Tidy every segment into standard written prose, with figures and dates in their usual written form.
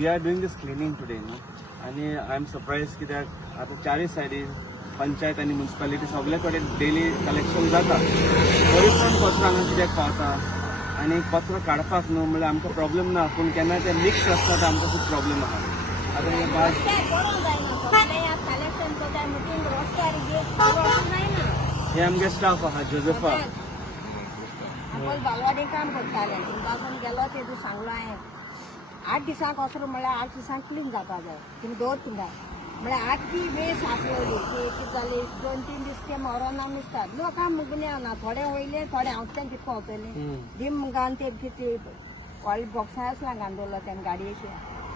We are doing this cleaning today न्हू आनी I am surprise कित्याक आतां चारय सायडीन पंचायत आनी म्युन्सिपालिटी सगळे कडेन डेली कलेक्शन जाता तरी पण कचरो हांगा कित्याक पावता आनी कचरो काडपाक न्हू म्हणल्यार आमकां प्रॉब्लेम ना पूण केन्ना ते मिक्स आसता ते आमकां खूब प्रॉब्लेम आहा आतां हे भायर हे आमगे स्टाफ आहा जोसेफा बालवाडी काम करताले तुमकां गेलो ते तूं सांगलो हांवें 8 दिसांक कसरो म्हळ्यार 8 दिसांक क्लीन जावपा जाय तुमी दवर तुमकां म्हळ्यार 8 ती वेस आसलेली की कितें जाली 2-3 दीस ते मरोन नुसता लोकां मुगण्या ना थोडे वयले थोडे हांव तें कितको वतले डीम मुगान ते कितें व्हडले बॉक्सां आसला घालून तें गाडयेचे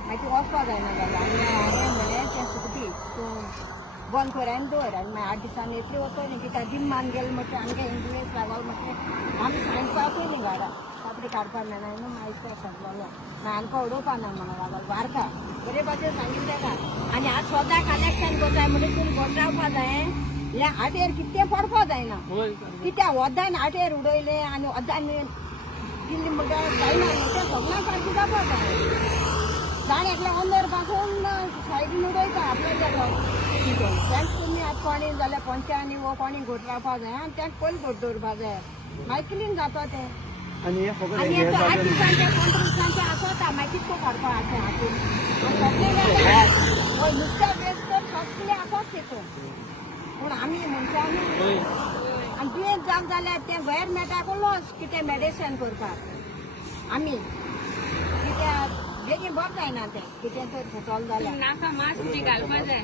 मागीर ती वचपा जायना जालें आनी हांवें म्हणलें तें सुकती तूं बंद कर आनी दवर आनी मागीर 8 दिसांनी येतली वतली कित्याक मान गेले म्हटल्यार आमगे इंजुरीस लागल म्हटल्यार आमी सांगपा पयलीं घरा कापडी काडपा मेळना न्हू मागीर तो सांगलो मागीर आमकां उडोवपा ना म्हणून लागल वारका बरे भाशेन सांगिल्लें तेका आनी आज सदां कलेक्शन करताय म्हणजे तुमी गोड रावपा जाय हे आटेर कितें पडपा जायना कित्याक वदान आटेर उडयले आनी वदान दिल्ली म्हणल्यार जायना न्हू तें सगळ्यां सारकें जावपा जाय जाण एकल्या अंदर पासून सायडीन उडयता आपल्या गेलो तेंच तुमी आतां कोणी जाल्यार पंचांनी वो कोणी घोट रावपा जाय आनी तेंक पयलीं घोट दवरपा जाय मागीर क्लीन जाता तें आनी हे आनी 8 दिसांचे 15 दिसांचे आसता मागीर कितको काडपा हातून सगळे नुस्तें वेस्ट कर सगळे आसात तेतून पूण आमी मनशांनी आनी दुयेंत जावं जाल्यार तें भायर मेळटाको लॉस कितें मेडिसीन करपाक आमी कित्याक बेगीन बरें जायना तें कितें तर फुटल जाल्यार नाका मास्क बी घालपा जाय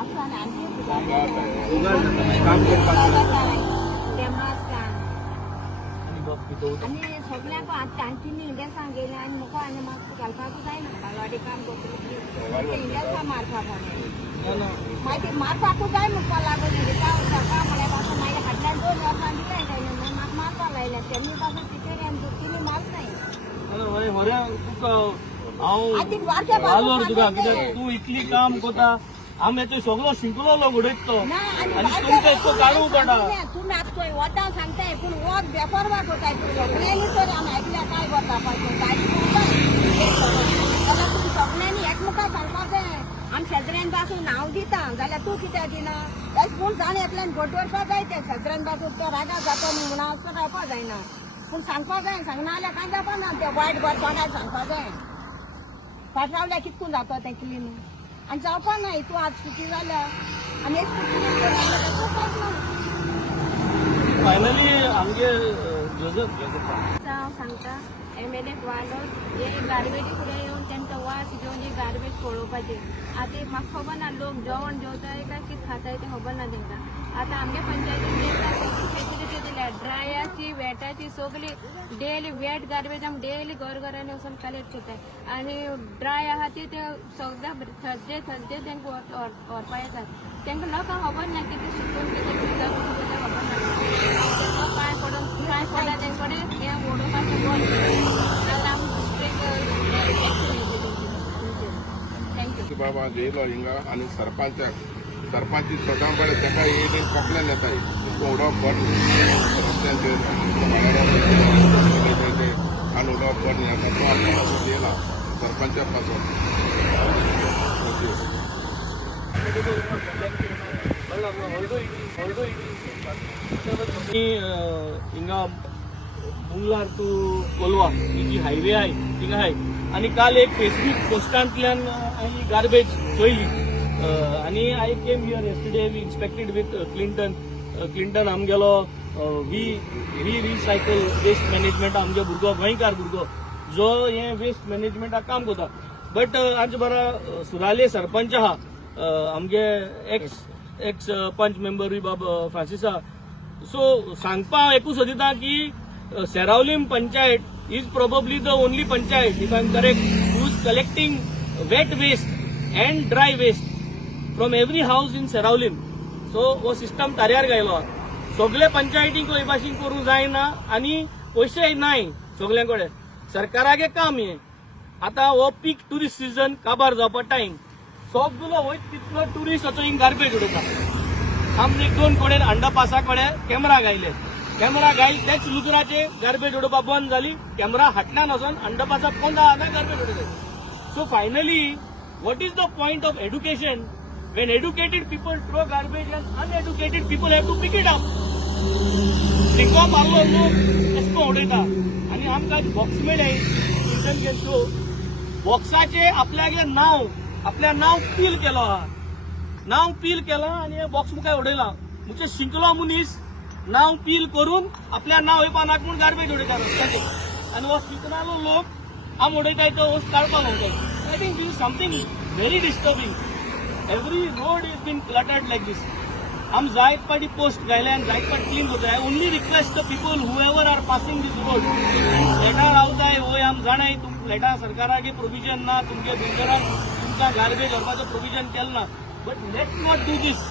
आसा न्ही आनी काम करपाक तें मास्क आनी सगळ्यांक तांच्यानी इंडेक्सां गेले आनी म्हाका आनी मास्क घालपाकूच जायना बालवाडी काम करता इंडेक्सां मारपाक मागीर मारपाकूच जाय म्हणपा लागून सकाळ म्हळ्यार पासून मागीर फाटल्यान 2 वर्सां दिले जायना म्हाका मारपाक लायल्या तेमी पासून तिकेर तिणी मारप नाही तू इतली काम कोता आमी तो सगळो शिंकलो घडयत तो आनी तुमकां इसको काडू पडा तुमी आतां थंय वता सांगताय पूण वत बेपारवा करताय सगळ्यांनी तर आमी आयकल्या काय करता जाल्यार तुमी सगळ्यांनी एकमुखार सांगपाक जाय आमी शेजऱ्यान पासून नांव दिता जाल्यार तूं कित्याक दिना तेच पूण जाण एकल्यान घोट व्हरपा जाय ते शेजऱ्यान पासून तो रागा जाता न्ही म्हणून असो रावपा जायना पूण सांगपा जाय सांगना जाल्यार कांय जावपा ना ते वायट बरें तोंडार सांगपा जाय फाट रावल्यार कितकून जाता तें क्लीन आनी जावपा ना हितू आज चुकी जाल्या आनी एक फायनली आमगे जोसेफ हांव सांगता MLA वालो हे गार्बेजी फुडें येवन तेंकां वास घेवन हे गार्बेज पळोवपाचें आतां म्हाका खबर ना लोक जेवण जेवताय काय कितें खाताय तें खबर ना तेंकां आतां आमगे पंचायतीन फेसिलिटी दिल्या ड्रायाची वेटाची सगळी डेली वेट गार्बेज आमी डेली घरांनी वचून कलेक्ट करताय आनी ड्राय आहा ती ते सगळ्या थर्सडे तेंकां व्हरपा येतात तेंकां लोकांक खबर ना कितें शिकून कितें खबर ना पांय पडून पांय पडला तेंकडे हें ओडोवपाचें बंद जाल्यार आमी थँक्यू बाबा येयलो हिंगा आनी सरपंच सदां बरें ताका येयले कोकल्यान येताय उडोवप बंद रस्त्याचेर आनी उडोवप बंद येता तो आतां पासून येयला सरपंचा पासून हिंगा मुंगलार टू कोलवा ही जी हायवे आहे थिंगा हाय आनी काल एक फेसबूक पोस्टांतल्यान हांवें गार्बेज चोयली आनी I came here yesterday we inspected with Clinton आमगेलो वी रिसायकल वेस्ट मॅनेजमेंट आमगे भुरगो गोंयकार भुरगो जो हे वेस्ट मॅनेजमेंटाक काम करता बट हांचे बरा सुराले सरपंच आहा आमगे एक्स पंच मेंबर बाब फ्रांसिसा सो सांगपा एकूच सोदिता की Seraulim panchayat is probably the only panchayat if I am correct who is collecting wet waste and dry waste from every house in Seraulim so हो सिस्टम तार्यार गायलो सगळे पंचायतीक हे भाशेन करूंक जायना आनी पयशे नाय सगळ्यां कडेन सरकारागे काम हे आतां हो पीक टुरिस्ट सीजन काबार जावपा टायम सगळो वयत तितलो टुरिस्ट वचून हिंग गार्बेज उडोवता आमने 2 कडेन अंडरपासा कडेन कॅमेरा गायले तेच लुजराचे गार्बेज उडोवपा बंद जाली कॅमेरा हाटल्यान वचून अंडरपासा बंद आहा garbage उडोवता So finally, what is the point of education when educated people throw garbage and uneducated people have to pick it up? शिकवा मारलो लोक एसको उडयता आनी आमकां बॉक्स मेळ्ळे इंटर्न गेलो बॉक्साचे आपल्या नाव पील केलो आहा नाव पील केला आनी हे बॉक्स मुखार उडयला म्हणजे शिंकलो मनीस नाव पील करून आपल्या नाव येवपा नाका म्हूण गार्बेज उडयता रस्त्याचेर आनी हो शिकनालो लोक आम उडयताय तो वस्त काडपाक वयताय I think this is something very disturbing every road is been cluttered like this हम जायत पाटी पोस्ट गायले आनी जायत पाटी क्लीन करताय I only request the people whoever are passing this road फ्लॅटार रावताय वय आम जाणाय तुम फ्लॅटार सरकारागे प्रोविजन ना तुमगे बिल्डरान तुमकां गार्बेज व्हरपाचो प्रोविजन केलें ना but let's not do this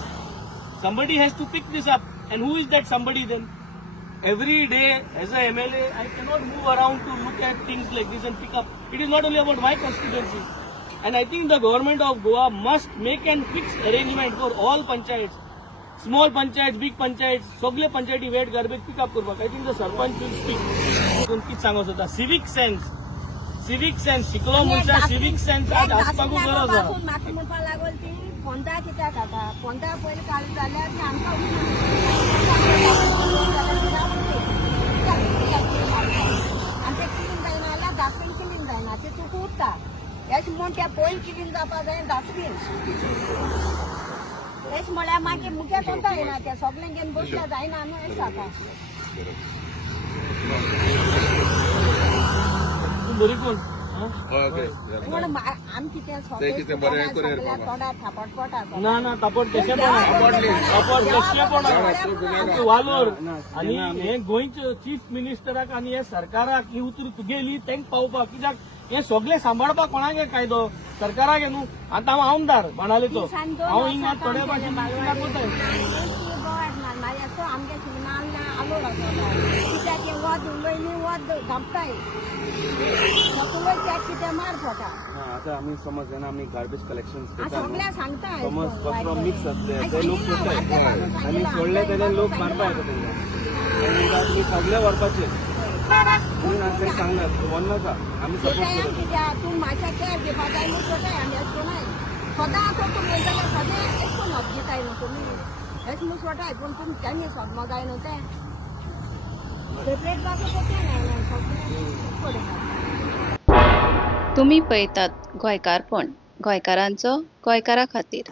somebody has to pick this up and who is that somebody then every day as a MLA I cannot move around to look at things like this and pick up it is not only about my constituency and I think the government of Goa must make and fix arrangement for all panchayats small panchayats big panchayats sogle panchayati wet garbage pick up करपाक I think the sarpanch will speak कित सांगोस होता civic sense शिकलो मनशा civic sense आज आसपाकूच गरज आहा म्हाका म्हणपाक लागल ती फोंडा कित्याक खाता फोंडा पयलीं काडली जाल्यार ती आमकां आनी ते क्लीन जायना जाल्यार डास्टबीन क्लीन जायना ते तुका उरता हेच म्हूण ते पयलीं क्लीन जावपा जाय डास्टबीन हेच म्हळ्यार मागीर मुगे कोणता येना ते सगळें घेवन बसल्या जायना न्हू हेच जाता बरी कोण म्हण आमी कितें सगळ्या तोंडार थापटपट आसा ना तापट तशें पण वालोर आनी हे गोंयचे चीफ मिनिस्टराक आनी हे सरकाराक ही उतर तुगेली तेंक पावपाक कित्याक हे सगळे सांबाळपाक कोणागे कायदो सरकारागे न्हू आतां हांव आमदार बाणालेचो हांव हिंगा थोड्या भाशेन कोताय आमगे सिनेमा आलो कित्याक हे वत उलयली वत धांपताय कितें मार पोटा आता आम्ही समज आहे ना आम्ही गार्बेज कलेक्शन सगळ्या सांगता समज कचरो मिक्स असले ते लोक सोडताय आणि सोडले तेन्ना लोक मारपा येता तेंका आनी सगळे व्हरपाचे म्हणून आमकां सांगल्यात व्हरनाका आमी सपोर्ट करता कित्याक तूं मातशें कॅर घेवपा जाय न्हू सोटाय आमी अशें कोनाय सदां तो तुमी जाल्यार सदां अशें कोन्न घेताय न्हू तुमी अशें न्हू सोटाय पूण तुमी केन्ना सोदमो जाय न्हू तें सेपरेट बाबा तें नाही सगळें तुम्ही पळयतात गोंयकारपण गोंयकारांचो गोंयकारा खातीर.